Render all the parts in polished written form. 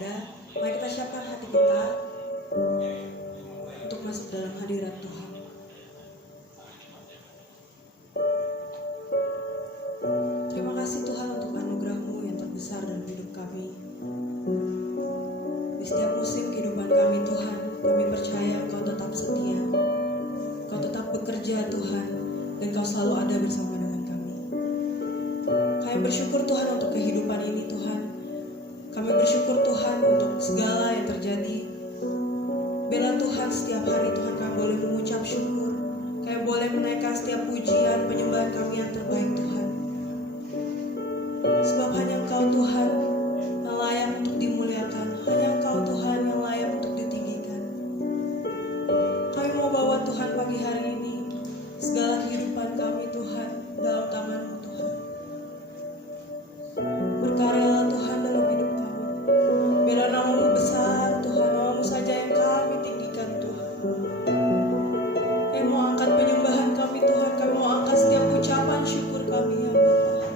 ada, mari kita siapkan hati kita untuk masuk dalam hadirat Tuhan. Terima kasih Tuhan untuk anugerah-Mu yang terbesar dalam hidup kami. Di setiap musim kehidupan kami Tuhan, kami percaya Engkau tetap setia, Engkau tetap bekerja Tuhan, dan Engkau selalu ada bersama dengan kami. Kami bersyukur Tuhan untuk kehidupan ini Tuhan. Kami bersyukur Tuhan untuk segala yang terjadi. Bela Tuhan setiap hari Tuhan kami boleh mengucap syukur. Kami boleh menaikkan setiap pujian penyembahan kami yang terbaik Tuhan. Sebab hanya Engkau Tuhan yang layak untuk dimuliakan. Hanya Engkau Tuhan yang layak untuk ditinggikan. Kami mau bawa Tuhan pagi hari ini segala kehidupan kami Tuhan dalam tangan-Mu Tuhan. Berkaryalah Tuhan dalam hidup kami. Biarlah nama-Mu besar Tuhan, nama-Mu saja yang kami tinggikan Tuhan. Kami mau angkat penyembahan kami Tuhan, kami mau angkat setiap ucapan syukur kami ya Bapa.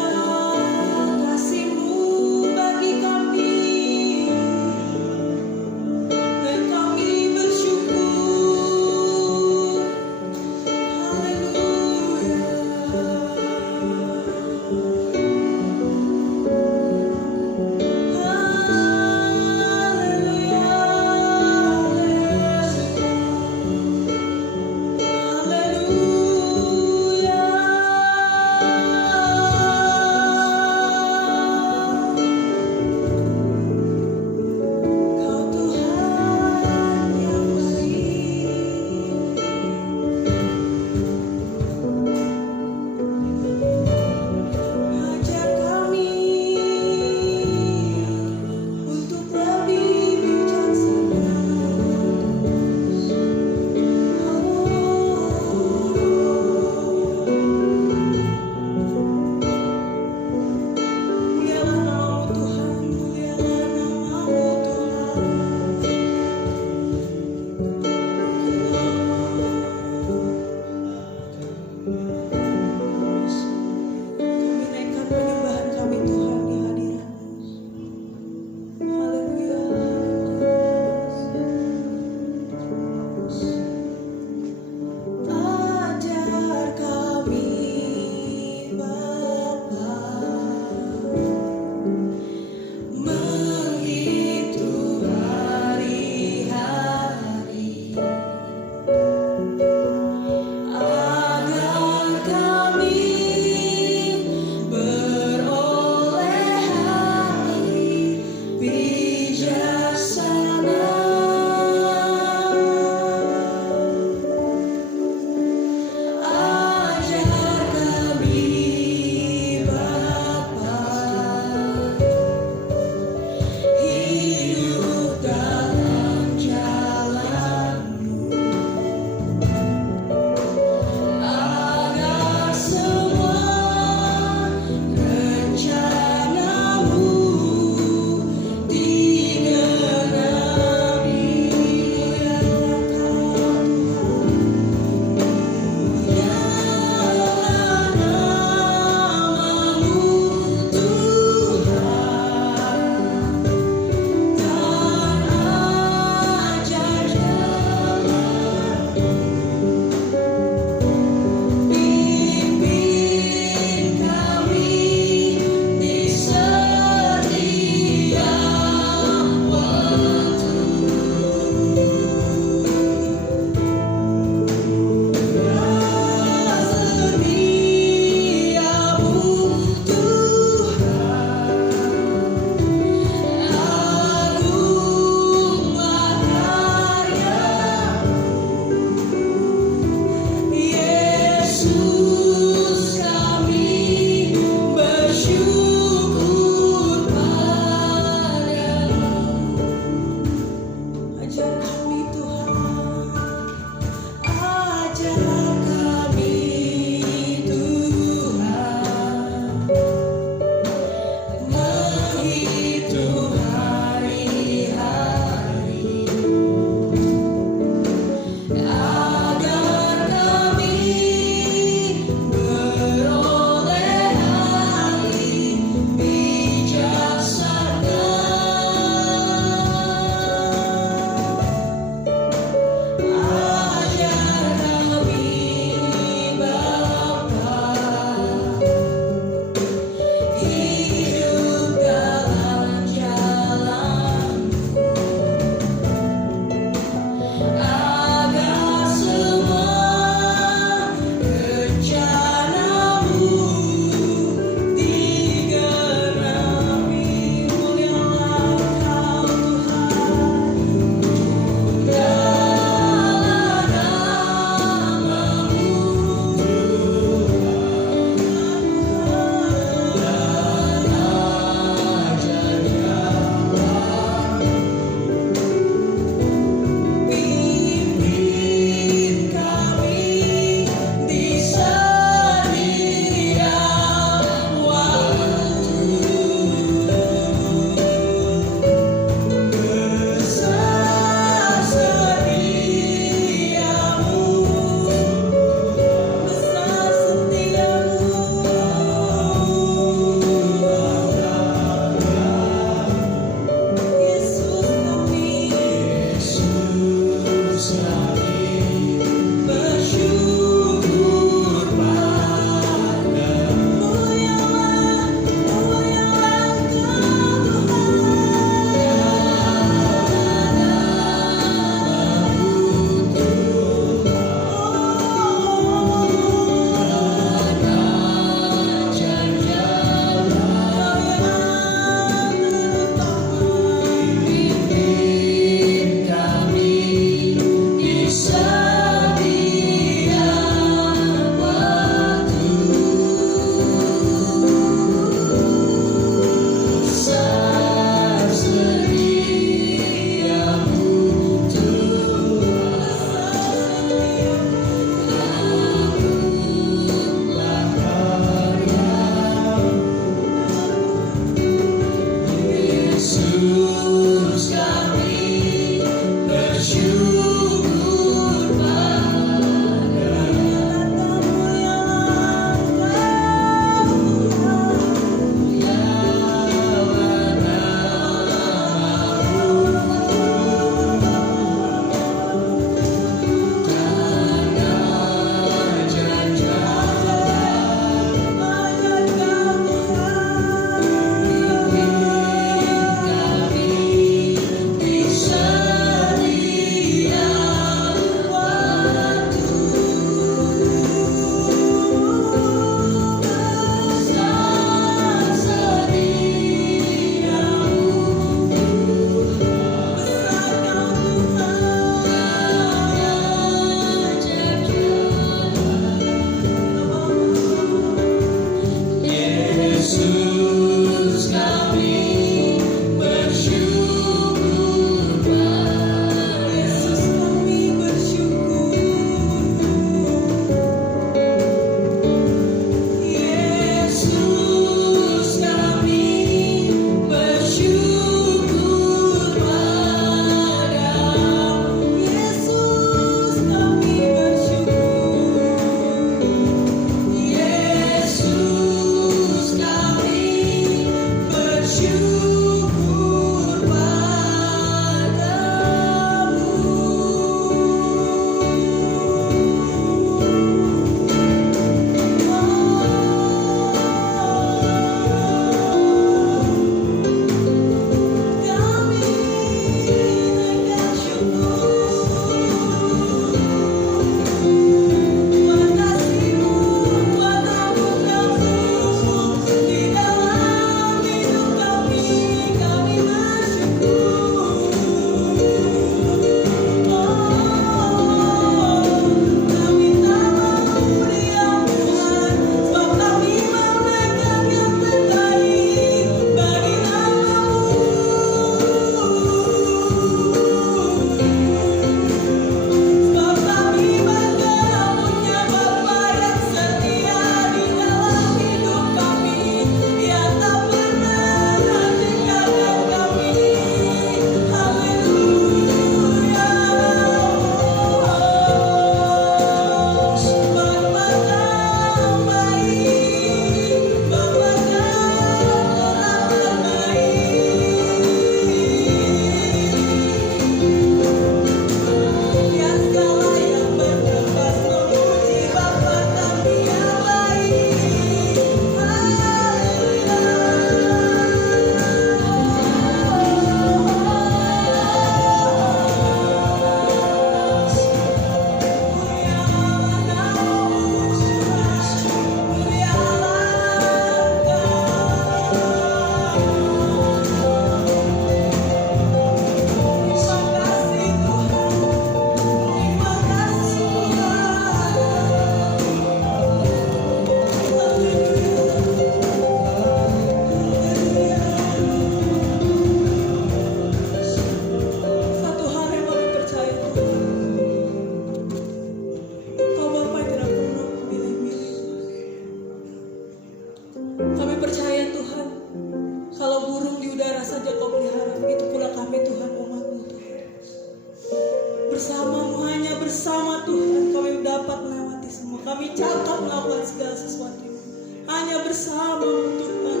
bersama Tuhan.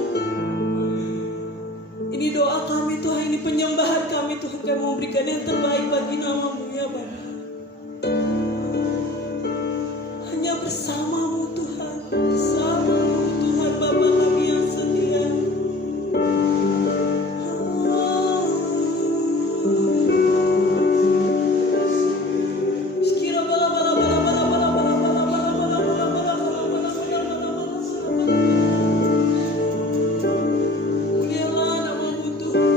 Ini doa kami Tuhan, ini penyembahan kami Tuhan. Kami memberikan yang terbaik bagi nama-Mu ya Bapa. Hanya bersama-Mu Tuhan, bersama-Mu Tuhan Bapa kami yang setia. Mulialah nama-Mu Tuhan.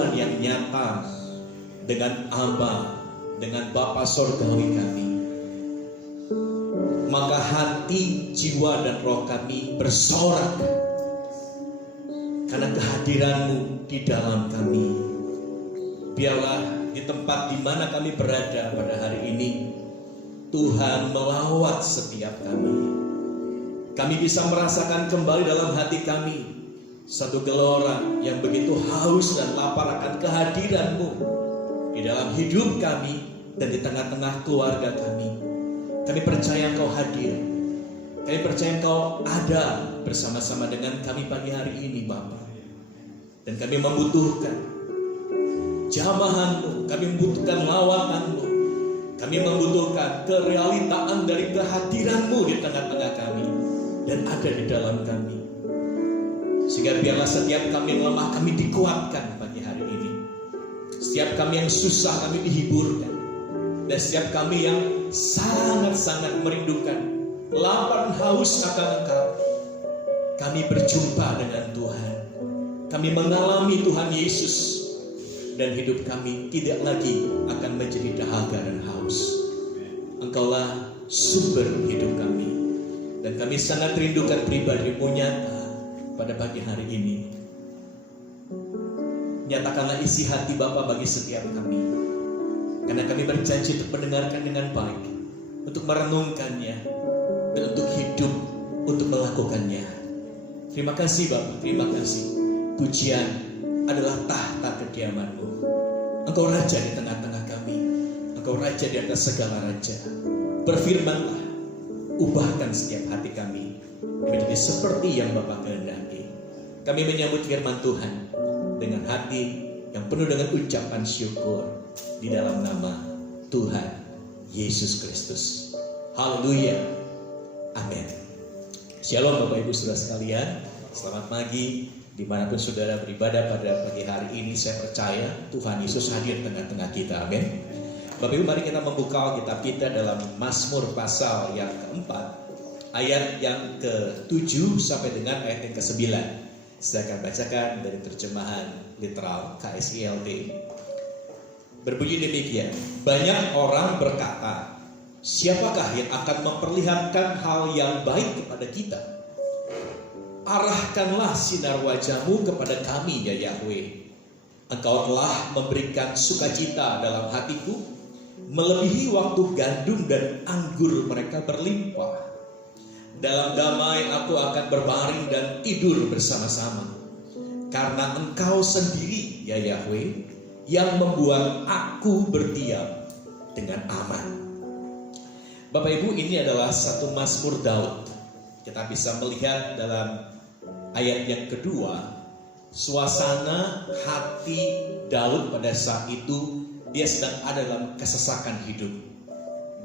persatuan yang nyata dengan Aba, dengan Bapa Sorgawi kami, maka hati, jiwa, dan roh kami bersorak karena kehadiran-Mu di dalam kami. Biarlah di tempat di mana kami berada pada hari ini, Tuhan melawat setiap kami. Kami bisa merasakan kembali dalam hati kami satu gelora yang begitu haus dan lapar akan kehadiran-Mu di dalam hidup kami dan di tengah-tengah keluarga kami. Kami percaya Engkau hadir. Kami percaya Engkau ada bersama-sama dengan kami pagi hari ini, Bapa. Dan kami membutuhkan jamahan-Mu, kami membutuhkan lawatan-Mu, kami membutuhkan kerealitaan dari kehadiran-Mu di tengah-tengah kami dan ada di dalam kami. Sehingga biarlah setiap kami yang lemah kami dikuatkan pagi hari ini. Setiap kami yang susah kami dihiburkan. Dan setiap kami yang sangat-sangat merindukan, lapar dan haus akan Engkau, kami berjumpa dengan Tuhan. Kami mengalami Tuhan Yesus. Dan hidup kami tidak lagi akan menjadi dahaga dan haus. Engkaulah sumber hidup kami. Dan kami sangat rindukan pribadi-Mu nyata pada pagi hari ini. Nyatakanlah isi hati Bapa bagi setiap kami. Karena kami berjanji untuk mendengarkan dengan baik, untuk merenungkannya, dan untuk hidup, untuk melakukannya. Terima kasih Bapa, terima kasih. Pujian adalah tahta kediaman-Mu. Engkau Raja di tengah-tengah kami. Engkau Raja di atas segala raja. Berfirmanlah, ubahkan setiap hati kami menjadi seperti yang Bapa kehendaki. Kami menyambut firman Tuhan dengan hati yang penuh dengan ucapan syukur di dalam nama Tuhan Yesus Kristus. Haleluya. Amin. Shalom Bapak Ibu Saudara sekalian. Selamat pagi. Dimanapun saudara beribadah pada pagi hari ini, saya percaya Tuhan Yesus hadir tengah-tengah kita. Amin. Bapak Ibu, mari kita membuka Alkitab kita dalam Mazmur pasal yang keempat, ayat yang ke-7 sampai dengan ayat yang ke-9. Saya akan bacakan dari terjemahan literal KSILT. Berbunyi demikian, banyak orang berkata, siapakah yang akan memperlihatkan hal yang baik kepada kita? Arahkanlah sinar wajah-Mu kepada kami, ya Yahweh. Engkau telah memberikan sukacita dalam hatiku, melebihi waktu gandum dan anggur mereka berlimpah. Dalam damai aku akan berbaring dan tidur bersama-sama. Karena Engkau sendiri, ya Yahweh, yang membuat aku berdiam dengan aman. Bapak Ibu, ini adalah satu Mazmur Daud. Kita bisa melihat dalam ayat yang kedua, suasana hati Daud pada saat itu, dia sedang ada dalam kesesakan hidup.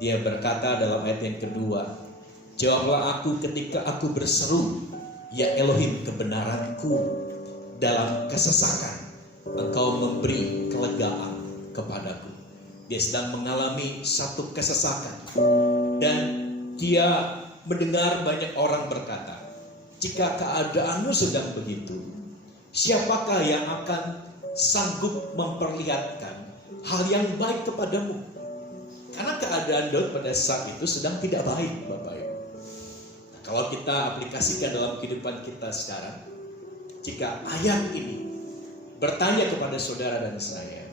Dia berkata dalam ayat yang kedua, jawablah aku ketika aku berseru, ya Elohim kebenaranku. Dalam kesesakan Engkau memberi kelegaan kepadaku. Dia sedang mengalami satu kesesakan. Dan dia mendengar banyak orang berkata, jika keadaanmu sedang begitu, siapakah yang akan sanggup memperlihatkan hal yang baik kepadamu? Karena keadaan Daud pada saat itu sedang tidak baik, Bapak Ibu. Nah, kalau kita aplikasikan dalam kehidupan kita sekarang, jika ayat ini bertanya kepada saudara dan saya,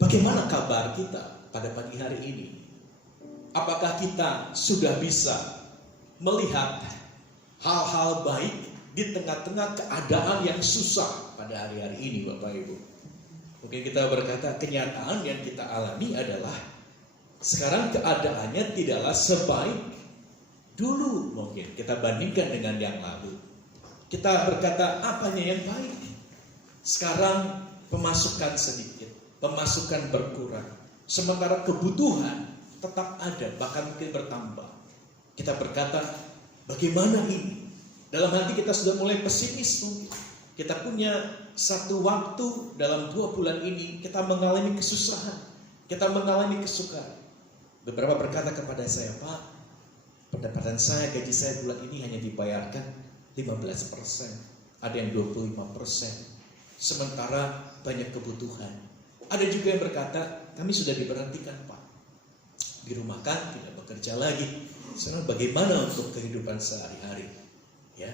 bagaimana kabar kita pada pagi hari ini? Apakah kita sudah bisa melihat hal-hal baik di tengah-tengah keadaan yang susah pada hari-hari ini, Bapak Ibu? Mungkin kita berkata, kenyataan yang kita alami adalah sekarang keadaannya tidaklah sebaik dulu. Mungkin kita bandingkan dengan yang lalu. Kita berkata, apanya yang baik? Sekarang pemasukan sedikit, pemasukan berkurang, sementara kebutuhan tetap ada, bahkan mungkin bertambah. Kita berkata, bagaimana ini? Dalam hati kita sudah mulai pesimis mungkin. Kita punya satu waktu dalam 2 bulan ini, kita mengalami kesusahan, kita mengalami kesukaran. Beberapa berkata kepada saya, Pak, pendapatan saya, gaji saya bulan ini hanya dibayarkan 15%, ada yang 25%. sementara banyak kebutuhan. Ada juga yang berkata, kami sudah diberhentikan Pak, dirumahkan, tidak bekerja lagi. Sekarang bagaimana untuk kehidupan sehari-hari? Ya,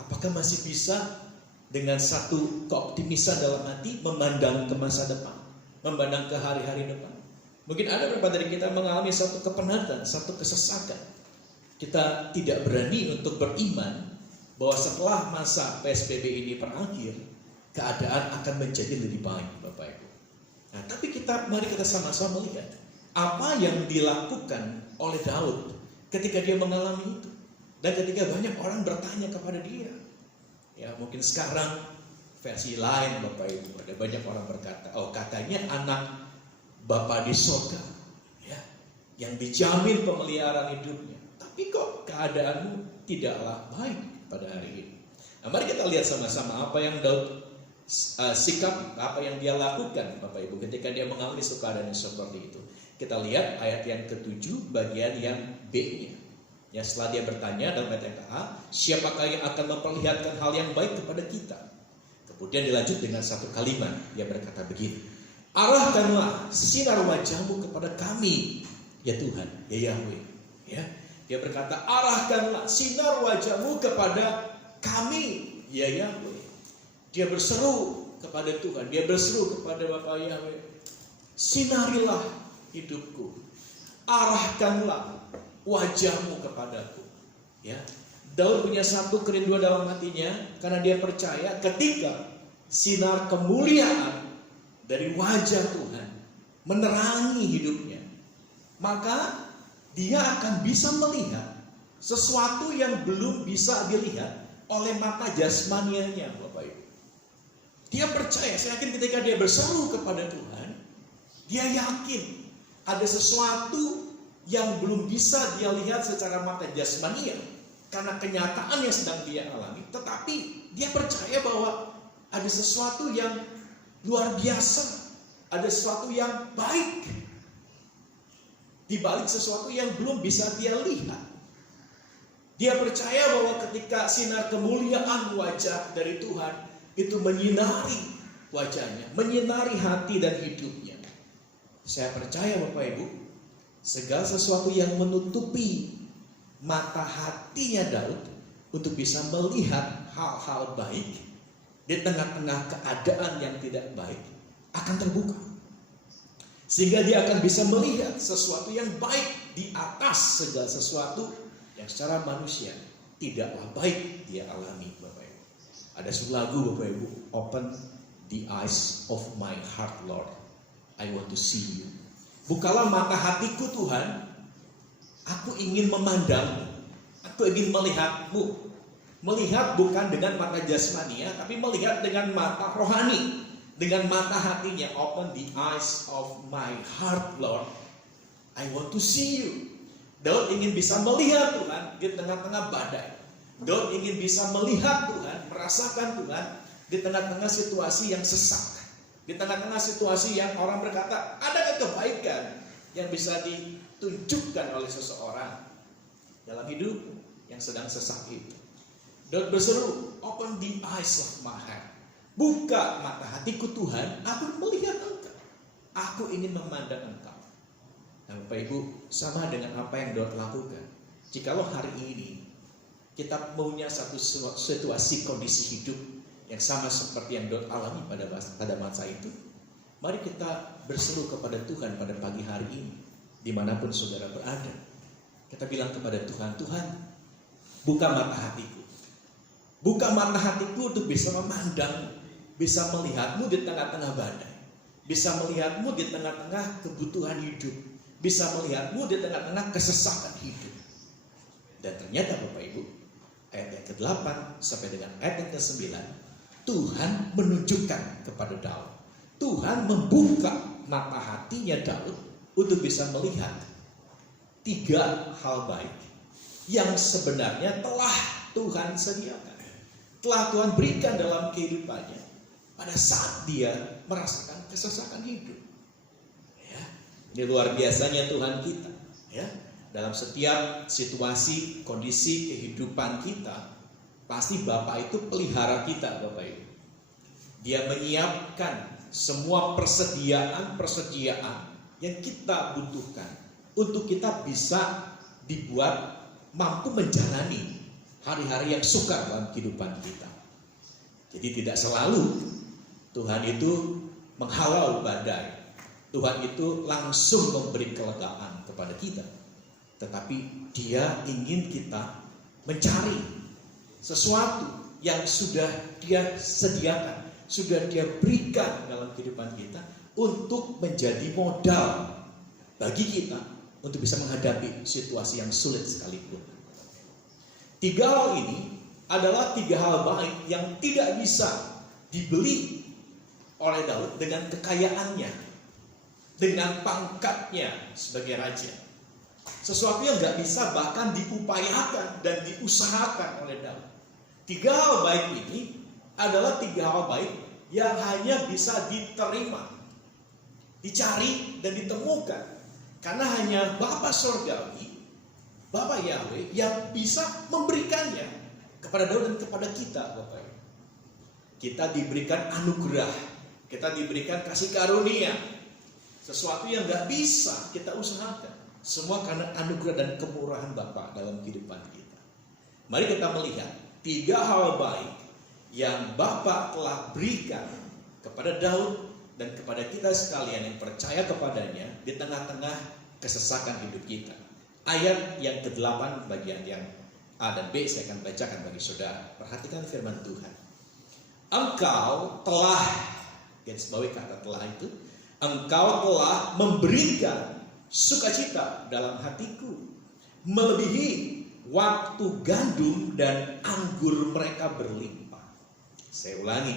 apakah masih bisa dengan satu keoptimisan dalam hati memandang ke masa depan, memandang ke hari-hari depan? Mungkin ada beberapa dari kita mengalami satu kepenatan, satu kesesakan. Kita tidak berani untuk beriman bahwa setelah masa PSBB ini berakhir, keadaan akan menjadi lebih baik, Bapak Ibu. Nah, tapi mari kita sama-sama melihat apa yang dilakukan oleh Daud ketika dia mengalami itu, dan ketika banyak orang bertanya kepada dia. Ya, mungkin sekarang versi lain, Bapak Ibu, ada banyak orang berkata, oh katanya anak Bapa di surga, ya, yang dijamin pemeliharaan hidupnya. Tapi kok keadaanmu tidaklah baik pada hari ini. Nah, mari kita lihat sama-sama apa yang Daud sikap, apa yang dia lakukan, Bapak Ibu, ketika dia mengalami keadaan seperti itu. Kita lihat ayat yang ke-7, bagian yang B-nya. Ya, setelah dia bertanya dalam ayat yang ke-A, siapakah yang akan memperlihatkan hal yang baik kepada kita? Kemudian dilanjut dengan satu kalimat, dia berkata begini, arahkanlah sinar wajahmu kepada kami, ya Tuhan, ya Yahweh. Ya, dia berkata, arahkanlah sinar wajahmu kepada kami, ya Yahweh. Dia berseru kepada Tuhan, dia berseru kepada Bapa Yahweh, sinarilah hidupku, arahkanlah wajahmu kepadaku. Ya, Daud punya satu kerinduan dalam hatinya, karena dia percaya ketika sinar kemuliaan dari wajah Tuhan menerangi hidupnya, maka dia akan bisa melihat sesuatu yang belum bisa dilihat oleh mata jasmanianya, Bapak Ibu. Dia percaya, saya yakin ketika dia berseru kepada Tuhan, dia yakin ada sesuatu yang belum bisa dia lihat secara mata jasmania karena kenyataan yang sedang dia alami, tetapi dia percaya bahwa ada sesuatu yang luar biasa, ada sesuatu yang baik di balik sesuatu yang belum bisa dia lihat. Dia percaya bahwa ketika sinar kemuliaan wajah dari Tuhan itu menyinari wajahnya, menyinari hati dan hidupnya, saya percaya Bapak Ibu, segala sesuatu yang menutupi mata hatinya Daud untuk bisa melihat hal-hal baik di tengah-tengah keadaan yang tidak baik akan terbuka. Sehingga dia akan bisa melihat sesuatu yang baik di atas segala sesuatu yang secara manusia tidaklah baik dia alami, Bapak Ibu. Ada sebuah lagu, Bapak Ibu, Open the eyes of my heart, Lord, I want to see you. Bukalah mata hatiku Tuhan, aku ingin memandangmu, aku ingin melihatmu. Melihat bukan dengan mata jasmania, tapi melihat dengan mata rohani, dengan mata hatinya. Open the eyes of my heart, Lord, I want to see you. Daud ingin bisa melihat Tuhan di tengah-tengah badai. Daud ingin bisa melihat Tuhan, merasakan Tuhan di tengah-tengah situasi yang sesak, di tengah-tengah situasi yang orang berkata, adakah kebaikan yang bisa ditunjukkan oleh seseorang dalam hidup yang sedang sesak itu. Daud berseru, open the eyes of my heart. Buka mata hatiku Tuhan, aku melihat Engkau. Aku ingin memandang Engkau. Nah, Bapak Ibu, sama dengan apa yang Daud lakukan. Jikalau hari ini kita punya satu situasi kondisi hidup yang sama seperti yang Daud alami pada masa itu, mari kita berseru kepada Tuhan pada pagi hari ini, dimanapun saudara berada. Kita bilang kepada Tuhan, Tuhan, buka mata hatiku. Buka mata hatiku untuk bisa memandang, bisa melihatmu di tengah-tengah badai, bisa melihatmu di tengah-tengah kebutuhan hidup, bisa melihatmu di tengah-tengah kesesakan hidup. Dan ternyata Bapak Ibu, ayat yang ke-8 sampai dengan ayat yang ke-9, Tuhan menunjukkan kepada Daud, Tuhan membuka mata hatinya Daud untuk bisa melihat 3 hal baik yang sebenarnya telah Tuhan sediakan, telah Tuhan berikan dalam kehidupannya pada saat dia merasakan kesesakan hidup. Ya, ini luar biasanya Tuhan kita. Ya, dalam setiap situasi, kondisi kehidupan kita, pasti Bapak itu pelihara kita, Bapak Ibu. Dia menyiapkan semua persediaan yang kita butuhkan untuk kita bisa dibuat mampu menjalani hari-hari yang sukar dalam kehidupan kita. Jadi tidak selalu Tuhan itu menghalau badai. Tuhan itu langsung memberi kelegaan kepada kita. Tetapi Dia ingin kita mencari sesuatu yang sudah Dia sediakan, sudah Dia berikan dalam kehidupan kita untuk menjadi modal bagi kita untuk bisa menghadapi situasi yang sulit sekalipun. 3 hal ini adalah 3 hal baik yang tidak bisa dibeli oleh Daud dengan kekayaannya, dengan pangkatnya sebagai raja. Sesuatu yang gak bisa bahkan diupayakan dan diusahakan oleh Daud. 3 hal baik ini adalah 3 hal baik yang hanya bisa diterima, dicari dan ditemukan. Karena hanya Bapa Surgawi, Bapa Yahweh yang bisa memberikannya kepada Daud dan kepada kita, Bapak. Kita diberikan anugerah, kita diberikan kasih karunia, sesuatu yang gak bisa kita usahakan. Semua karena anugerah dan kemurahan Bapa dalam kehidupan kita. Mari kita melihat 3 hal baik yang Bapa telah berikan kepada Daud dan kepada kita sekalian yang percaya kepadanya di tengah-tengah kesesakan hidup kita. Ayat yang ke-8 bagian yang A dan B saya akan bacakan bagi saudara. Perhatikan firman Tuhan. Engkau telah, garis bawahi kata telah itu, engkau telah memberikan sukacita dalam hatiku, melebihi waktu gandum dan anggur mereka berlimpah. Saya ulangi.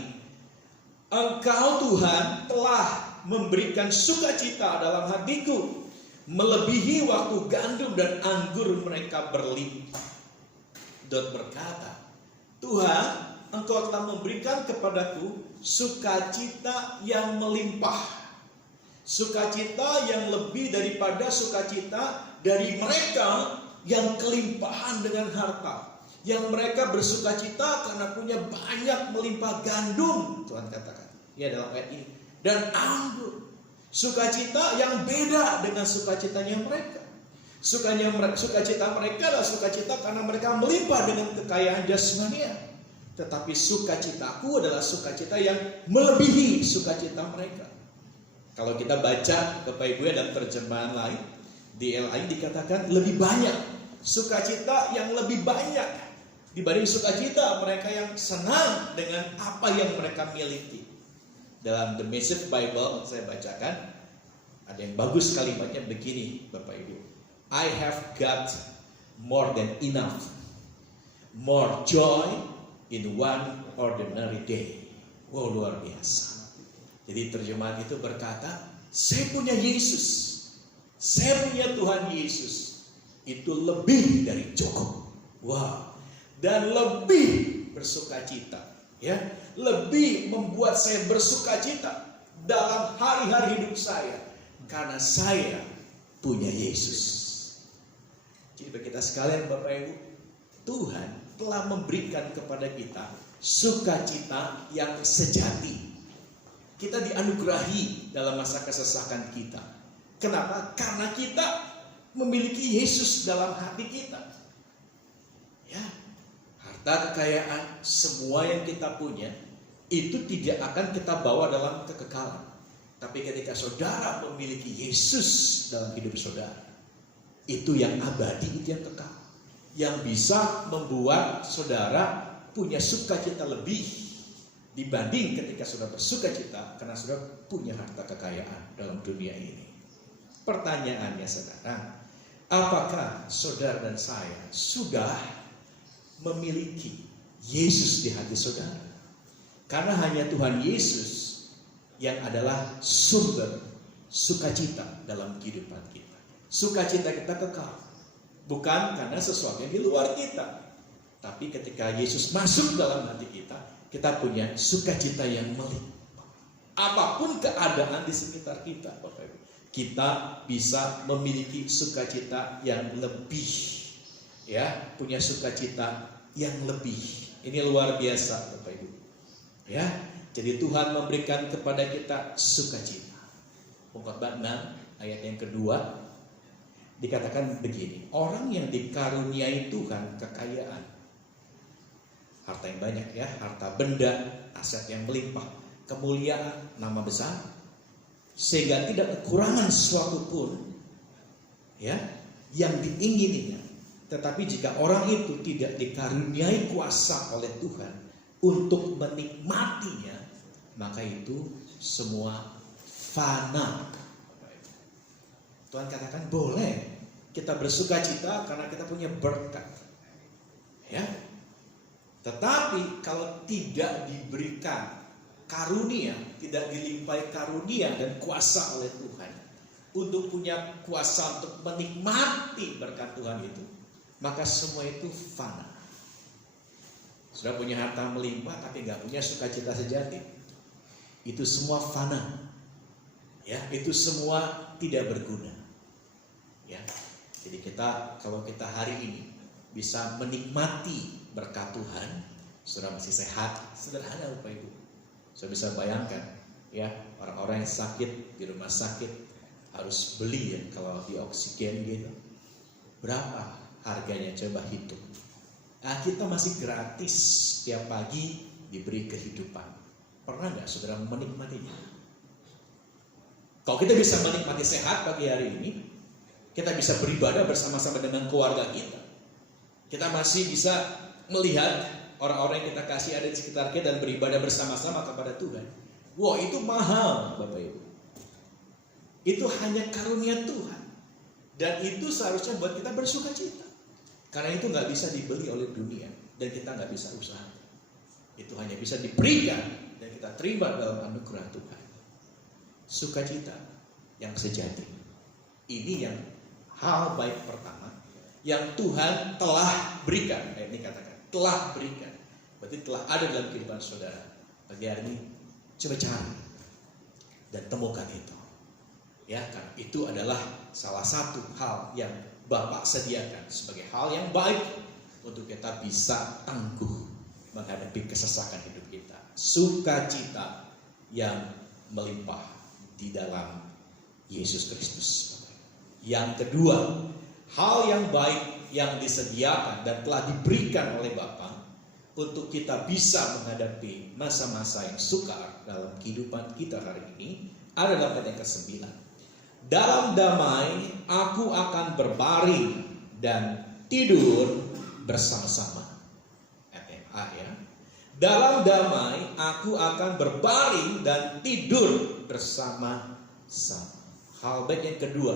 Engkau Tuhan telah memberikan sukacita dalam hatiku, melebihi waktu gandum dan anggur mereka berlimpah. Daud berkata, Tuhan, Engkau telah memberikan kepadaku sukacita yang melimpah, sukacita yang lebih daripada sukacita dari mereka yang kelimpahan dengan harta, yang mereka bersukacita karena punya banyak melimpah gandum, Tuhan katakan ya dalam ayat ini, dan anggur. Sukacita yang beda dengan sukacitanya mereka. Sukacita mereka adalah sukacita karena mereka melimpah dengan kekayaan jasmania. Tetapi sukacitaku adalah sukacita yang melebihi sukacita mereka. Kalau kita baca Bapak Ibu dalam terjemahan lain, di lain dikatakan lebih banyak, sukacita yang lebih banyak dibanding sukacita mereka yang senang dengan apa yang mereka miliki. Dalam The Message Bible saya bacakan, ada yang bagus kalimatnya begini Bapak Ibu. I have got more than enough, more joy in one ordinary day. Wow, luar biasa. Jadi terjemahan itu berkata, saya punya Yesus, saya punya Tuhan Yesus, itu lebih dari cukup. Wow, dan lebih bersukacita, ya, lebih membuat saya bersukacita dalam hari-hari hidup saya karena saya punya Yesus. Jadi bagi kita sekalian Bapak Ibu, Tuhan telah memberikan kepada kita sukacita yang sejati. Kita dianugerahi dalam masa kesesakan kita. Kenapa? Karena kita memiliki Yesus dalam hati kita. Ya, harta kekayaan, semua yang kita punya itu tidak akan kita bawa dalam kekekalan. Tapi ketika saudara memiliki Yesus dalam hidup saudara, itu yang abadi, itu yang kekal, yang bisa membuat saudara punya sukacita lebih dibanding ketika saudara bersukacita karena saudara punya harta kekayaan dalam dunia ini. Pertanyaannya saudara, apakah saudara dan saya sudah memiliki Yesus di hati saudara? Karena hanya Tuhan Yesus yang adalah sumber sukacita dalam kehidupan kita. Sukacita kita kekal, bukan karena sesuatu yang di luar kita. Tapi ketika Yesus masuk dalam hati kita, kita punya sukacita yang melimpah. Apapun keadaan di sekitar kita, Bapak Ibu, kita bisa memiliki sukacita yang lebih, ya, punya sukacita yang lebih. Ini luar biasa, Bapak Ibu. Ya, Jadi Tuhan memberikan kepada kita sukacita. Pengkhotbah 6 ayat yang kedua dikatakan begini, orang yang dikaruniai Tuhan kekayaan, harta yang banyak ya, harta benda, aset yang melimpah, kemuliaan, nama besar, sehingga tidak kekurangan sesuatu pun ya yang diingininya. Tetapi jika orang itu tidak dikaruniai kuasa oleh Tuhan untuk menikmatinya, maka itu semua fana. Tuhan katakan boleh kita bersukacita karena kita punya berkat, ya. Tetapi kalau tidak diberikan karunia, tidak dilimpahi karunia dan kuasa oleh Tuhan untuk punya kuasa untuk menikmati berkat Tuhan itu, maka semua itu fana. Sudah punya harta melimpah tapi nggak punya sukacita sejati, itu semua fana, ya. Itu semua tidak berguna, ya. Jadi kalau kita hari ini bisa menikmati berkat Tuhan, saudara masih sehat, sederhana Bapak Ibu. Saya bisa bayangkan, ya, orang-orang yang sakit di rumah sakit harus beli ya kalau di oksigen gitu. Berapa harganya, coba hitung. Nah, kita masih gratis setiap pagi diberi kehidupan. Pernah nggak saudara menikmatinya? Kalau kita bisa menikmati sehat pagi hari ini, kita bisa beribadah bersama-sama dengan keluarga kita. Kita masih bisa melihat orang-orang yang kita kasih ada di sekitar kita dan beribadah bersama-sama kepada Tuhan. Wah, itu mahal Bapak Ibu. Itu hanya karunia Tuhan. Dan itu seharusnya buat kita bersukacita. Karena itu nggak bisa dibeli oleh dunia dan kita nggak bisa usaha. Itu hanya bisa diberikan dan kita terima dalam anugerah Tuhan. Sukacita yang sejati. Ini yang hal baik pertama yang Tuhan telah berikan. Ini katakan telah berikan. Berarti telah ada dalam kehidupan saudara. Pagi hari ini coba cari dan temukan itu. Ya, karena itu adalah salah satu hal yang Bapak sediakan sebagai hal yang baik untuk kita bisa tangguh menghadapi kesesakan hidup kita. Sukacita yang melimpah di dalam Yesus Kristus. Yang kedua, hal yang baik yang disediakan dan telah diberikan oleh Bapa untuk kita bisa menghadapi masa-masa yang sukar dalam kehidupan kita hari ini ada dalam ayat yang ke-9. Dalam damai aku akan berbaring dan tidur bersama-sama. FMA ya. Dalam damai aku akan berbaring dan tidur bersama-sama. Hal baik yang kedua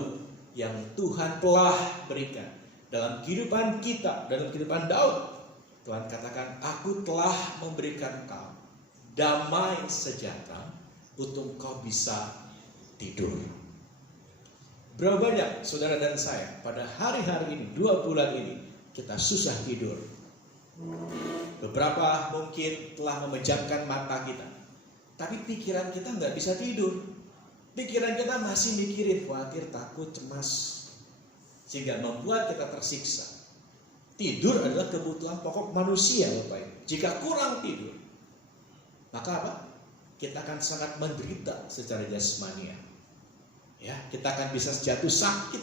yang Tuhan telah berikan dalam kehidupan kita, dalam kehidupan Daud. Tuhan katakan, aku telah memberikan kau damai sejahtera untuk kau bisa tidur. Berapa banyak saudara dan saya pada hari-hari ini, 2 bulan ini kita susah tidur. Beberapa mungkin telah memejamkan mata kita, tapi pikiran kita nggak bisa tidur. Pikiran kita masih mikirin, khawatir, takut, cemas, sehingga membuat kita tersiksa. Tidur adalah kebutuhan pokok manusia, Bapak Ibu. Jika kurang tidur, maka apa? Kita akan sangat menderita secara jasmania. Ya, kita akan bisa jatuh sakit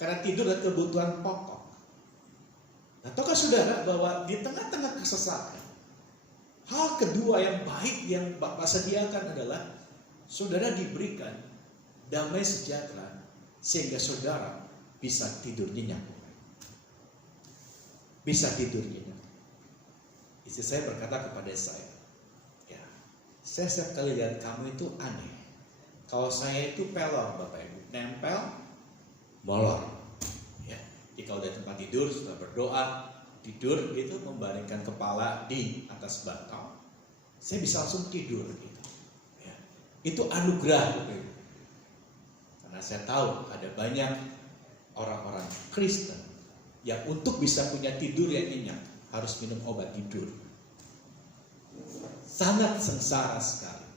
karena tidur adalah kebutuhan pokok. Nah, tahukah saudara bahwa di tengah-tengah kesesakan, hal kedua yang baik yang Bapak sediakan adalah saudara diberikan damai sejahtera sehingga saudara bisa tidur nyenyak. Bisa tidur nyenyak. Istri saya berkata kepada saya, ya, saya setiap kali lihat kamu itu aneh. Kalau saya itu pelor Bapak Ibu, nempel, molor. Ya, jadi kalau dari tempat tidur sudah berdoa, tidur gitu, membaringkan kepala di atas bantal, saya bisa langsung tidur gitu. Ya, itu anugerah Bapak Ibu. Karena saya tahu ada banyak orang-orang Kristen yang untuk bisa punya tidur yang nyenyak harus minum obat tidur. Sangat sengsara sekali.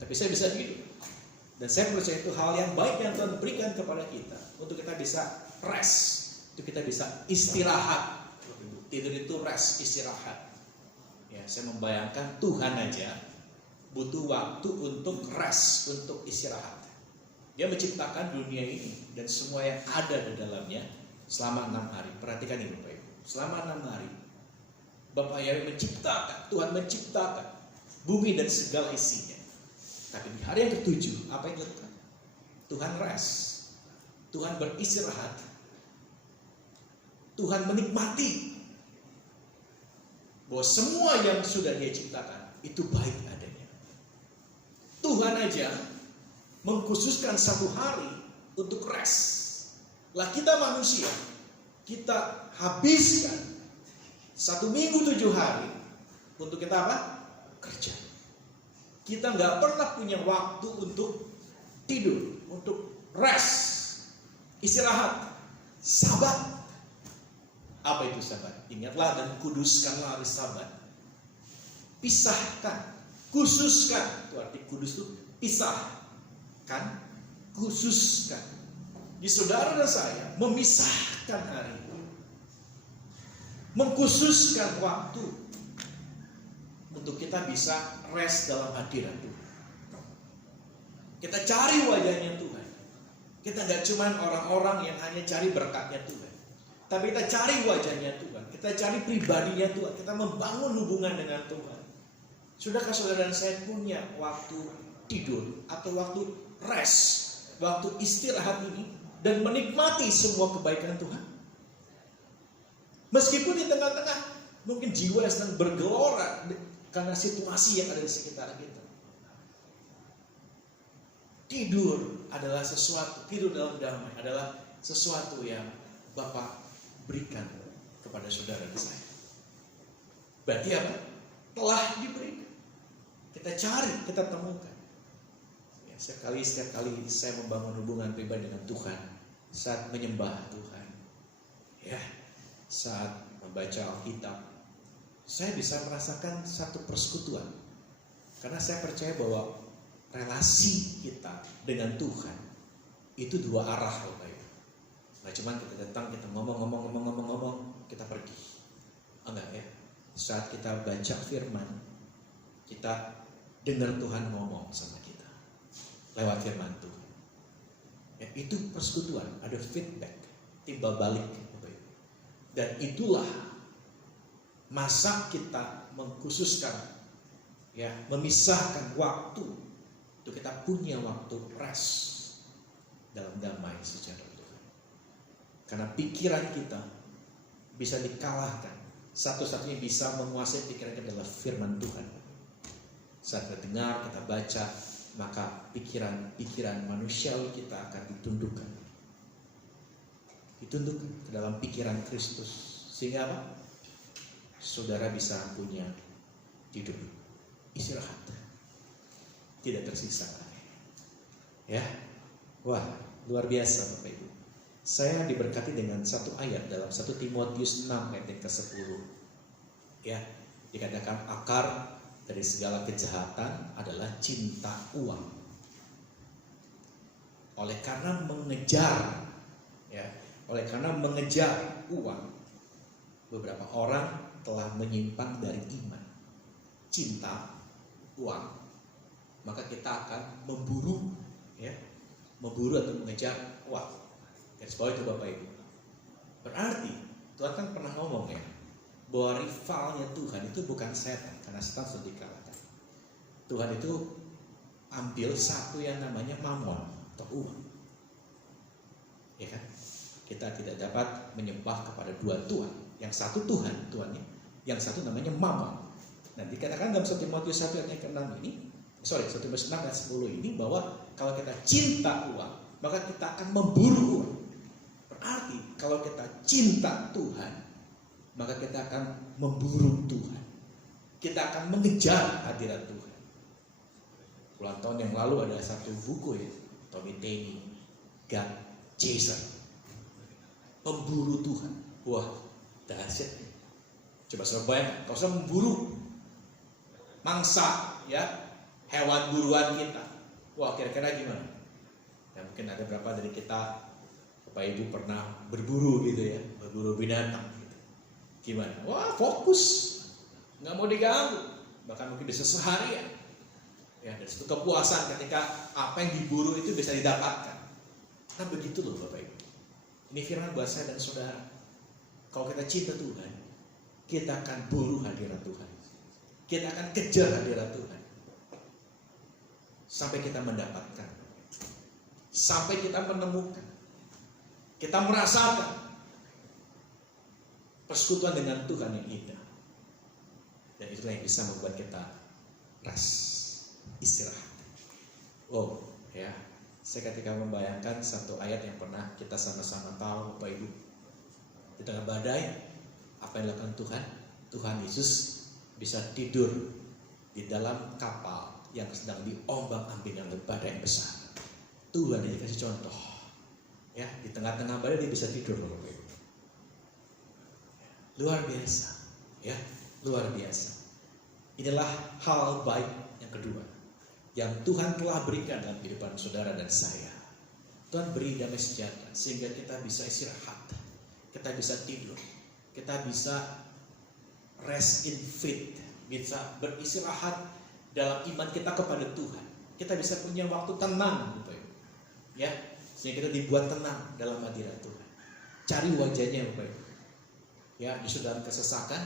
Tapi saya bisa tidur. Dan saya percaya itu hal yang baik yang Tuhan berikan kepada kita untuk kita bisa rest, untuk kita bisa istirahat. Tidur itu rest, istirahat. Ya, saya membayangkan Tuhan aja butuh waktu untuk rest, untuk istirahat. Dia menciptakan dunia ini dan semua yang ada di dalamnya selama 6 hari. Perhatikan ini Bapak Ibu. Selama 6 hari Bapak Yahweh menciptakan, Tuhan menciptakan bumi dan segala isinya. Tapi di hari yang ke-7 apa yang dilakukan? Tuhan rest. Tuhan beristirahat. Tuhan menikmati bahwa semua yang sudah Dia ciptakan itu baik adanya. Tuhan aja mengkhususkan 1 hari untuk rest. Lah kita manusia, kita habiskan 1 minggu 7 hari untuk kita apa? Kerja. Kita nggak pernah punya waktu untuk tidur, untuk rest, istirahat, sabat. Apa itu sabat? Ingatlah dan kuduskanlah hari sabat. Pisahkan, khususkan. Itu arti kudus itu pisahkan, khususkan. Di saudara dan saya memisahkan hari, mengkhususkan waktu untuk kita bisa rest dalam hadirat Tuhan. Kita cari wajahnya Tuhan. Kita nggak cuma orang-orang yang hanya cari berkatnya Tuhan, tapi kita cari wajahnya Tuhan. Kita cari pribadinya Tuhan. Kita membangun hubungan dengan Tuhan. Sudahkah saudara dan saya punya waktu tidur atau waktu rest, waktu istirahat ini dan menikmati semua kebaikan Tuhan? Meskipun di tengah-tengah mungkin jiwa yang sedang bergelora karena situasi yang ada di sekitar kita. Tidur adalah sesuatu, tidur dalam damai adalah sesuatu yang Bapak berikan kepada saudara dan saya. Berarti apa? Telah diberikan. Kita cari, kita temukan. Ya, setiap kali saya membangun hubungan pribadi dengan Tuhan, saat menyembah Tuhan, ya, saat membaca Alkitab, saya bisa merasakan satu persekutuan. Karena saya percaya bahwa relasi kita dengan Tuhan itu 2 arah, Bapak Ibu. Nggak cuma kita datang, kita ngomong, kita pergi. Enggak ya. Saat kita baca firman, kita dengar Tuhan ngomong sama kita lewat firman Tuhan. Ya, itu persekutuan, ada feedback, timbal balik, Bapak Ibu. Dan itulah masa kita mengkhususkan, ya, memisahkan waktu untuk kita punya waktu rest dalam damai sejahtera Tuhan. Karena pikiran kita bisa dikalahkan. Satu-satunya bisa menguasai pikiran kita adalah firman Tuhan. Saat kita dengar, kita baca, maka pikiran manusiawi kita akan ditundukkan. Ditundukkan ke dalam pikiran Kristus. Sehingga apa? Saudara bisa punya tidur, istirahat, tidak tersisa. Ya, wah, luar biasa Bapak Ibu. Saya diberkati dengan satu ayat dalam 1 Timotius 6 ayat ke-10. Ya, dikatakan akar dari segala kejahatan adalah cinta uang. Oleh karena mengejar uang, beberapa orang telah menyimpang dari iman, cinta uang. Maka kita akan memburu atau mengejar uang. Garis bawah itu Bapak Ibu. Berarti Tuhan kan pernah ngomong ya, bahwa rivalnya Tuhan itu bukan setan, karena setan sudah dikalahkan. Tuhan itu ambil satu yang namanya mamon atau uang. Ya kan? Kita tidak dapat menyembah kepada 2 Tuhan. Yang satu Tuhannya, yang satu namanya mamon. Dan dikatakan dalam 1 Timotius 1 ayat ke-6 ini, 1 Timotius 6 ayat 10 ini, bahwa kalau kita cinta uang, maka kita akan memburu uang. Berarti kalau kita cinta Tuhan, maka kita akan memburu Tuhan. Kita akan mengejar hadirat Tuhan. Puluhan tahun yang lalu ada satu buku ya, Tommy Tenney, God Chaser, pemburu Tuhan. Wah, dahsyat. Coba saya bayangkan, kalau saya memburu mangsa, ya, hewan buruan kita. Wah, kira-kira gimana? Ya, mungkin ada berapa dari kita, Bapak Ibu pernah berburu gitu ya, berburu binatang gitu. Gimana? Wah, fokus, nggak mau diganggu, bahkan mungkin bisa seharian. Ya, dari situ kepuasan ketika apa yang diburu itu bisa didapatkan. Nah begitu loh Bapak Ibu. Ini firman buat saya dan saudara. Kalau kita cinta Tuhan, kita akan buru hadirat Tuhan. Kita akan kejar hadirat Tuhan. Sampai kita mendapatkan. Sampai kita menemukan. Kita merasakan persekutuan dengan Tuhan yang indah. Dan itulah yang bisa membuat kita rest, istirahat. Oh ya, saya ketika membayangkan satu ayat yang pernah kita sama-sama tahu Bapak Ibu. Di tengah badai, apa yang dilakukan Tuhan? Tuhan Yesus bisa tidur di dalam kapal yang sedang diombang-ambing oleh badai yang besar. Tuhan dia kasih contoh. Ya, di tengah-tengah badai dia bisa tidur Bapak Ibu. Luar biasa, ya, luar biasa. Inilah hal baik yang kedua yang Tuhan telah berikan dalam kehidupan saudara dan saya. Tuhan beri damai sejahtera sehingga kita bisa istirahat, kita bisa tidur, kita bisa rest in faith, bisa beristirahat dalam iman kita kepada Tuhan. Kita bisa punya waktu tenang, Bapak Ibu. Ya, sehingga kita dibuat tenang dalam hadirat Tuhan. Cari wajahnya, Bapak Ibu. Ya, di dalam kesesakan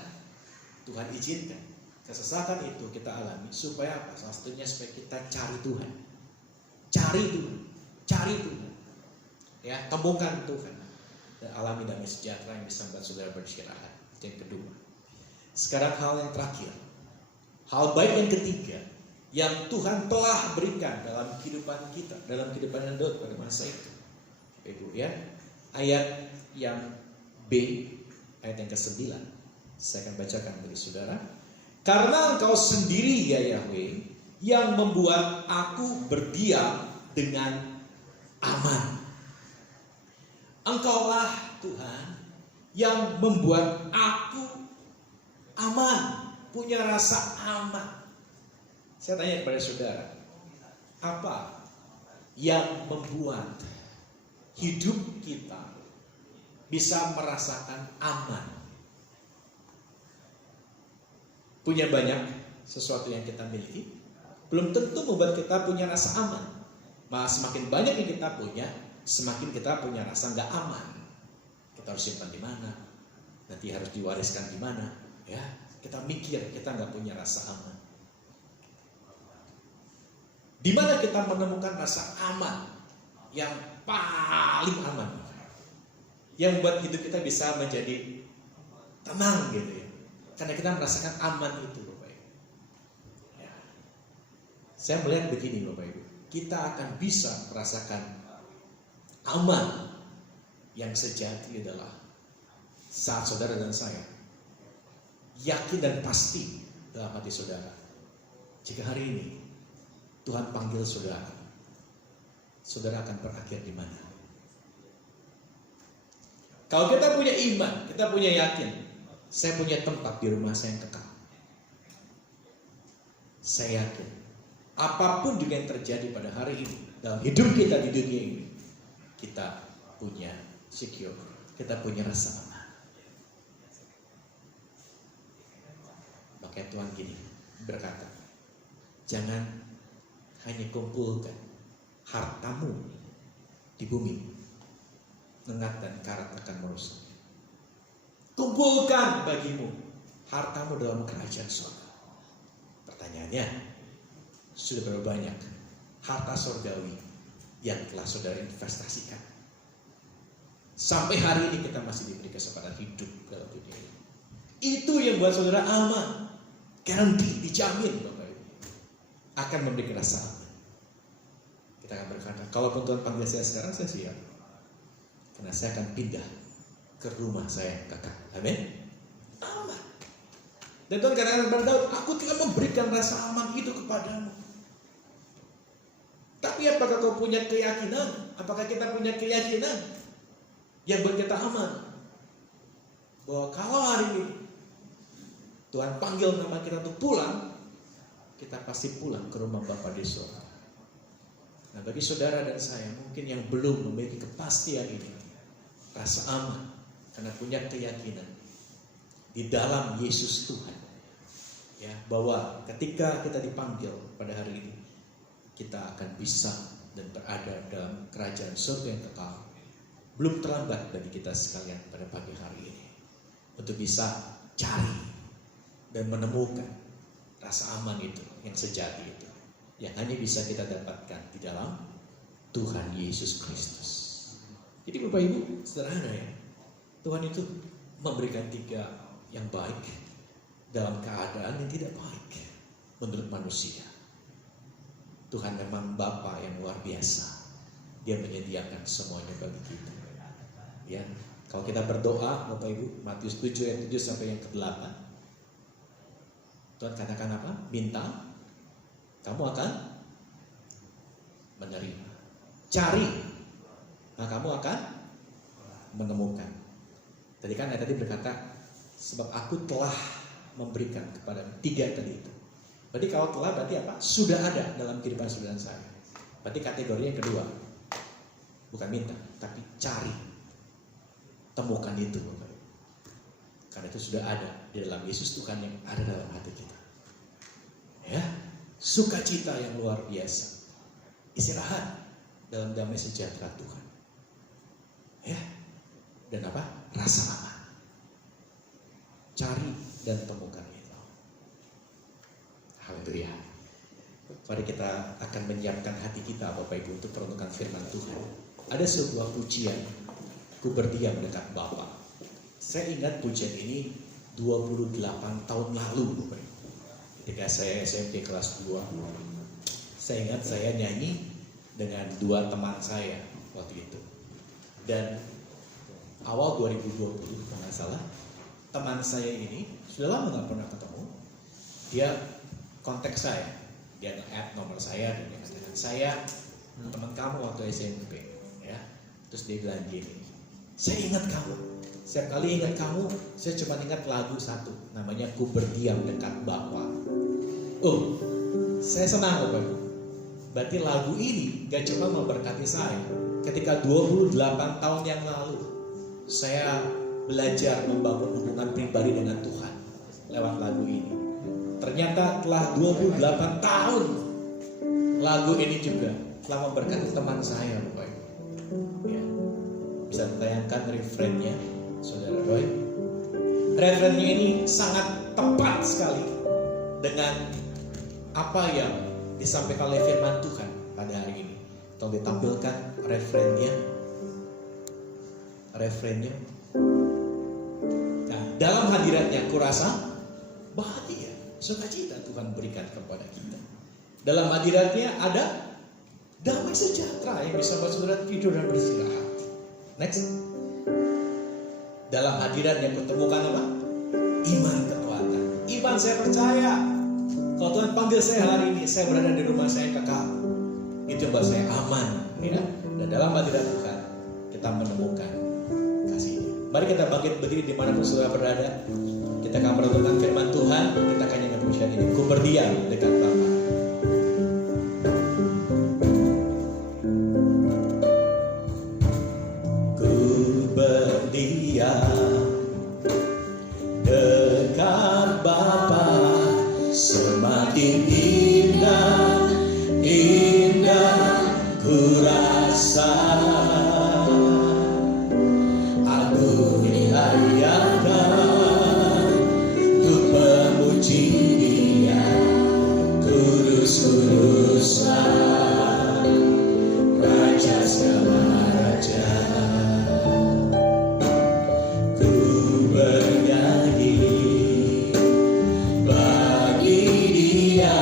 Tuhan izinkan kesesakan itu kita alami supaya apa? Salah satunya supaya kita cari Tuhan. Cari Tuhan. Cari Tuhan. Ya, temukan Tuhan dan alami damai sejahtera yang bisa membuat saudara beristirahat. Yang kedua. Sekarang hal yang terakhir. Hal baik yang ketiga yang Tuhan telah berikan dalam kehidupan kita, dalam kehidupan Daud pada masa itu. Ibu ya. Ayat yang B, ayat yang ke-9. Saya akan bacakan bagi saudara. Karena Engkau sendiri ya Yahweh yang membuat aku berdiam dengan aman. Engkaulah Tuhan yang membuat aku aman, punya rasa aman. Saya tanya kepada saudara, apa yang membuat hidup kita bisa merasakan aman? Punya banyak sesuatu yang kita miliki belum tentu membuat kita punya rasa aman. Malah semakin banyak yang kita punya, semakin kita punya rasa nggak aman. Kita harus simpan di mana, nanti harus diwariskan di mana, ya. Kita mikir kita nggak punya rasa aman. Di mana kita menemukan rasa aman yang paling aman, yang membuat hidup kita bisa menjadi tenang gitu ya. Karena kita merasakan aman itu Bapak Ibu. Ya. Saya melihat begini Bapak Ibu. Kita akan bisa merasakan aman yang sejati adalah saat saudara dan saya yakin dan pasti dalam hati saudara. Jika hari ini Tuhan panggil saudara, saudara akan berakhir di mana? Kalau kita punya iman, kita punya yakin, saya punya tempat di rumah saya yang kekal. Saya yakin apapun juga yang terjadi pada hari ini dalam hidup kita di dunia ini, kita punya secure, kita punya rasa aman. Makanya Tuhan gini berkata, jangan hanya kumpulkan hartamu di bumi, nengat dan karat akan merusak. Kumpulkan bagimu hartamu dalam kerajaan surga. Pertanyaannya, sudah berapa banyak harta surgawi yang telah saudara investasikan? Sampai hari ini kita masih diberi kesempatan hidup dalam dunia ini. Itu yang buat saudara aman. Garanti, dijamin Bapak Ibu. Akan memberi rasa aman. Kita akan berkata, kalaupun Tuhan panggil saya sekarang, saya siap. Karena saya akan pindah ke rumah saya yang kekal. Amin. Aman. Dan Tuhan katakan kepada Daud, aku telah memberikan rasa aman itu kepadamu. Tapi apakah kau punya keyakinan? Apakah kita punya keyakinan yang buat kita aman? Bahwa kalau hari ini Tuhan panggil nama kita untuk pulang, kita pasti pulang ke rumah Bapa di surga. Nah, bagi saudara dan saya mungkin yang belum memiliki kepastian ini, rasa aman, karena punya keyakinan di dalam Yesus Tuhan, Ya, bahwa ketika kita dipanggil pada hari ini, kita akan bisa dan berada dalam kerajaan surga yang kekal. Belum terlambat bagi kita sekalian pada pagi hari ini untuk bisa cari dan menemukan rasa aman itu yang sejati itu, yang hanya bisa kita dapatkan di dalam Tuhan Yesus Kristus. Jadi Bapak Ibu, sederhana ya, Tuhan itu memberikan 3 yang baik dalam keadaan yang tidak baik menurut manusia. Tuhan memang Bapa yang luar biasa. Dia menyediakan semuanya bagi kita. Ya, kalau kita berdoa, Bapak Ibu, Matius 7 ayat 7 sampai yang ke-8. Tuhan katakan apa? Minta, kamu akan menerima. Cari, maka kamu akan menemukan. Tadi kan tadi berkata, sebab aku telah memberikan kepada 3 tadi itu. Berarti kalau telah berarti apa? Sudah ada dalam kehidupan saudara saya. Berarti kategorinya yang kedua. Bukan minta, tapi cari. Temukan itu, Bapak. Karena itu sudah ada di dalam Yesus Tuhan yang ada dalam hati kita. Ya, sukacita yang luar biasa. Istirahat dalam damai sejahtera Tuhan. Ya. Dan apa? Rasa aman. Cari dan temukan itu. Haleluya. Mari kita akan menyiapkan hati kita Bapak Ibu untuk merenungkan firman Tuhan. Ada sebuah pujian, ku berdiam dekat Bapa. Saya ingat pujian ini 28 tahun lalu Bapak Ibu. Ketika saya SMP kelas 2. Saya ingat saya nyanyi dengan 2 teman saya waktu itu. Dan awal 2020 kalau nggak salah, teman saya ini sudah lama nggak pernah ketemu. Dia kontak saya, dia nge-add nomor saya dan dia katakan, saya teman kamu waktu SMP, ya. Terus dia bilang gini, saya ingat kamu. Setiap kali ingat kamu, saya cuma ingat lagu satu, namanya Ku Berdiam Dekat Bapa. Oh, saya senang Bapak. Berarti lagu ini gak cuma memberkati saya. Ketika 28 tahun yang lalu saya belajar membangun hubungan pribadi dengan Tuhan lewat lagu ini. Ternyata telah 28 tahun lagu ini juga telah memberkati teman saya, Bapak. Ya. Bisa ditayangkan refrennya, Saudara Roy. Refrennya ini sangat tepat sekali dengan apa yang disampaikan oleh firman Tuhan pada hari ini. Tolong ditampilkan refrennya. Nah, dalam hadiratnya kurasa bahagia, sukacita Tuhan berikan kepada kita. Dalam hadiratnya ada damai sejahtera yang bisa buat saudara tidur dan beristirahat. Next. Dalam hadiratnya kutemukan apa? Iman kekuatan. Iman saya percaya kalau Tuhan panggil saya hari ini, saya berada di rumah saya kekal. Itu buat saya aman, ya. Dan dalam hadirat Tuhan kita menemukan kasih-Nya. Mari kita bangkit berdiri dimanapun saudara berada. Kita akan merenungkan firman Tuhan. Kita akan nyanyikan pujian ini. Ku berdiam dekat Bapa. Ku berdiam dekat Bapa. Semakin indah ku rasa. Aku dilayakkan untuk memuji Dia. Kudus-kuduslah Raja segala raja. Ku bernyanyi bagi Dia.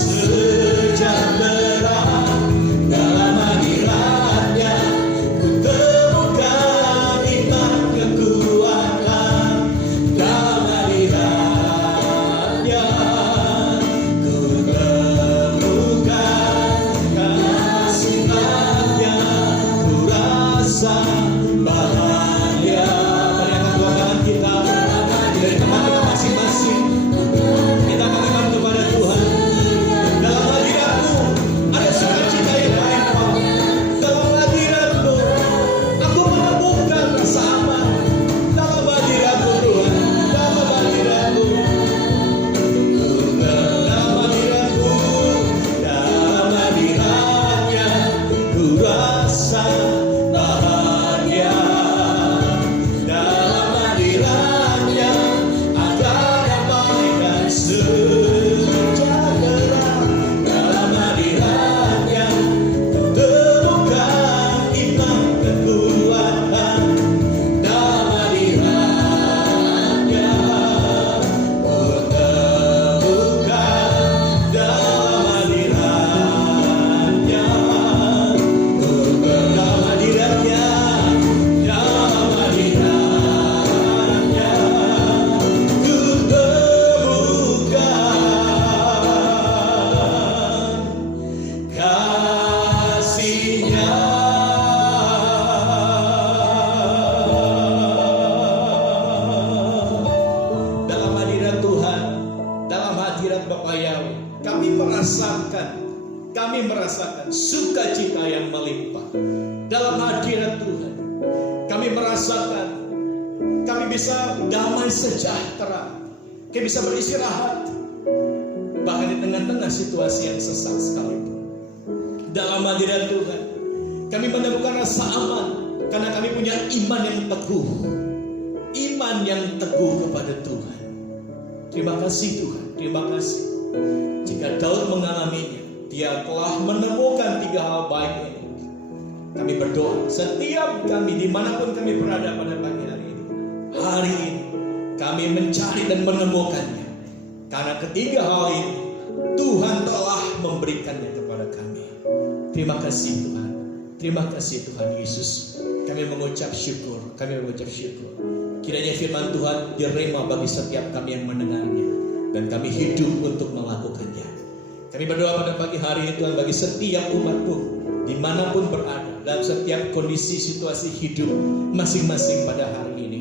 sejahtera dalam hadiratnya. Ku temukan iman kekuatan dalam hadiratnya. Ku temukan kasih-Nya, ku rasa bahagia. Mari angkat dua tangan kita dari tempat kita masing-masing. Kita katakan kepada Tuhan, dalam hadirat-Mu ada sukacita yang melimpah. Dalam hadirat-Mu aku menemukan rasa aman. Dalam hadirat-Mu Tuhan, dalam hadirat-Mu, dalam hadirat-Mu, dalam hadirat-Nya ku rasa bahagia. Dalam hadirat-Nya ada damai dan sejahtera. Dalam hadirat-Nya ku temukan iman kekuatan. Dalam hadirat-Nya ku temukan. Dalam hadirat-Nya ku dalam hadirat-Nya, dalam hadirat-Nya ku temukan kasih-Nya. Dalam hadirat Tuhan, dalam hadirat Bapa Yahweh, kami merasakan sukacita yang melimpah. Dalam hadirat Tuhan, kami merasakan, kami bisa damai sejahtera, kami bisa beristirahat, bahkan di tengah-tengah situasi yang sesak sekalipun. Dalam hadirat Tuhan, kami menemukan rasa aman karena kami punya iman yang teguh, iman yang teguh kepada Tuhan. Terima kasih Tuhan, terima kasih. Jika Daud mengalaminya, dia telah menemukan 3 hal baik ini. Kami berdoa, setiap kami dimanapun kami berada pada pagi hari ini, kami mencari dan menemukannya. Karena 3 hal ini Tuhan telah memberikannya kepada kami. Terima kasih Tuhan, terima kasih Tuhan Yesus. Kami mengucap syukur, Kiranya firman Tuhan diterima bagi setiap kami yang mendengarnya, dan kami hidup untuk melakukannya. Kami berdoa pada pagi hari ini Tuhan, bagi setiap umat-Mu dimanapun berada, dalam setiap kondisi situasi hidup masing-masing pada hari ini.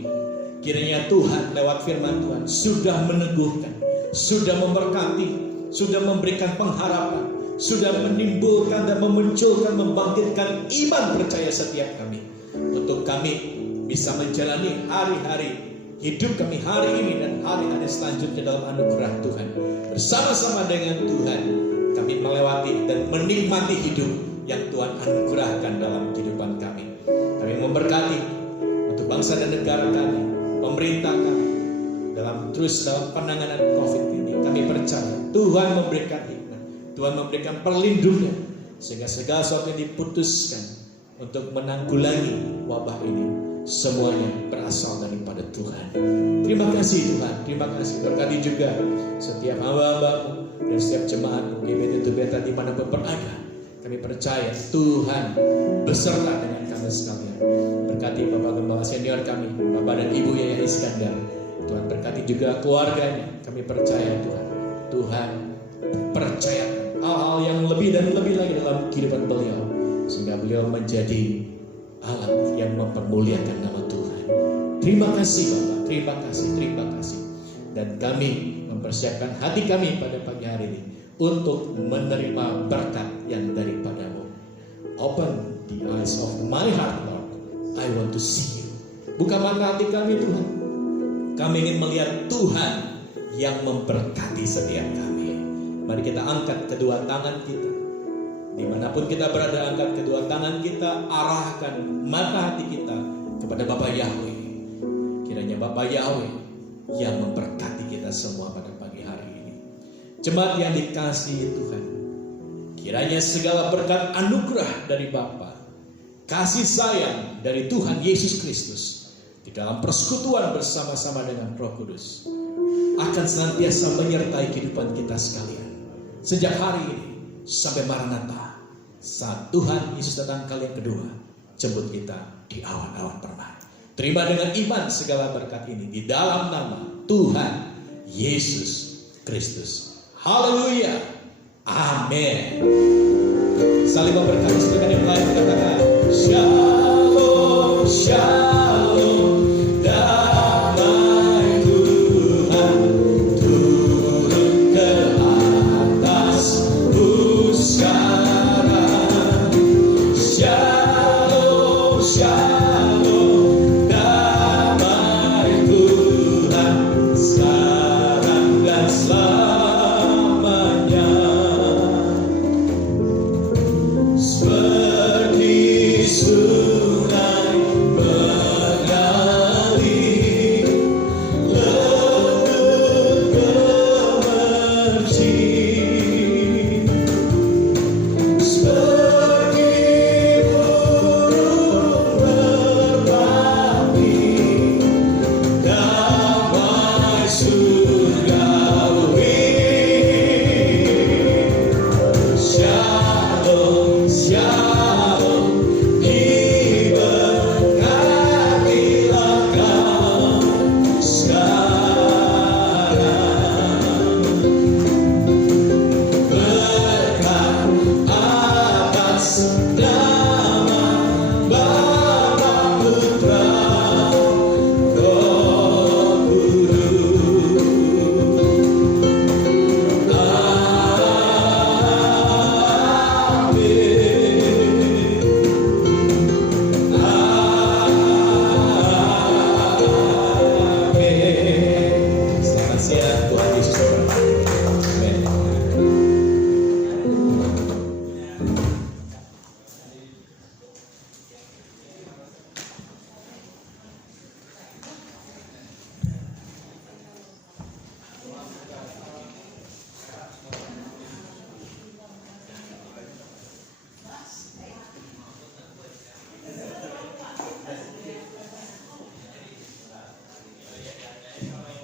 Kiranya Tuhan lewat firman Tuhan sudah meneguhkan, sudah memberkati, sudah memberikan pengharapan, sudah menimbulkan dan memunculkan, membangkitkan iman percaya setiap kami, untuk kami bisa menjalani hari-hari hidup kami hari ini dan hari-hari selanjutnya dalam anugerah Tuhan. Bersama-sama dengan Tuhan kami melewati dan menikmati hidup yang Tuhan anugerahkan dalam kehidupan kami. Kami memberkati untuk bangsa dan negara kami, pemerintah kami, dalam penanganan COVID ini. Kami percaya Tuhan memberikan hikmat, Tuhan memberikan perlindungan, sehingga segala sesuatu yang diputuskan untuk menanggulangi wabah ini semuanya berasal daripada Tuhan. Terima kasih Tuhan, terima kasih. Berkati juga setiap hamba-Hamba-Mu dan setiap jemaat GBT Tubeta dimanapun berada. Kami percaya Tuhan beserta dengan kami sekalian. Berkati Bapak Gembala senior kami, Bapak dan Ibu Yaya Iskandar. Tuhan berkati juga keluarganya. Kami percaya Tuhan percayakan hal-hal yang lebih dan lebih lagi dalam kehidupan beliau, sehingga beliau menjadi alat yang mempermuliakan nama Tuhan. Terima kasih Bapak, terima kasih. Dan kami mempersiapkan hati kami pada pagi hari ini untuk menerima berkat yang daripada-Mu. Open the eyes of my heart, Lord. I want to see you. Buka mata hati kami Tuhan. Kami ingin melihat Tuhan yang memberkati setiap kami. Mari kita angkat kedua tangan kita. Dimanapun kita berada, angkat kedua tangan kita, arahkan mata hati kita kepada Bapa Yahweh. Kiranya Bapa Yahweh yang memberkati kita semua pada pagi hari ini. Jemaat yang dikasihi Tuhan, kiranya segala berkat anugerah dari Bapa, kasih sayang dari Tuhan Yesus Kristus, di dalam persekutuan bersama-sama dengan Roh Kudus, akan senantiasa menyertai kehidupan kita sekalian. sejak hari ini sampai Maranatha, saat Tuhan Yesus datang kali yang kedua, jemput kita di awan-awan permai. Terima dengan iman segala berkat ini di dalam nama Tuhan Yesus Kristus. Haleluya. Amin. Saling memberkati, sebagian yang lain katakan Shalom.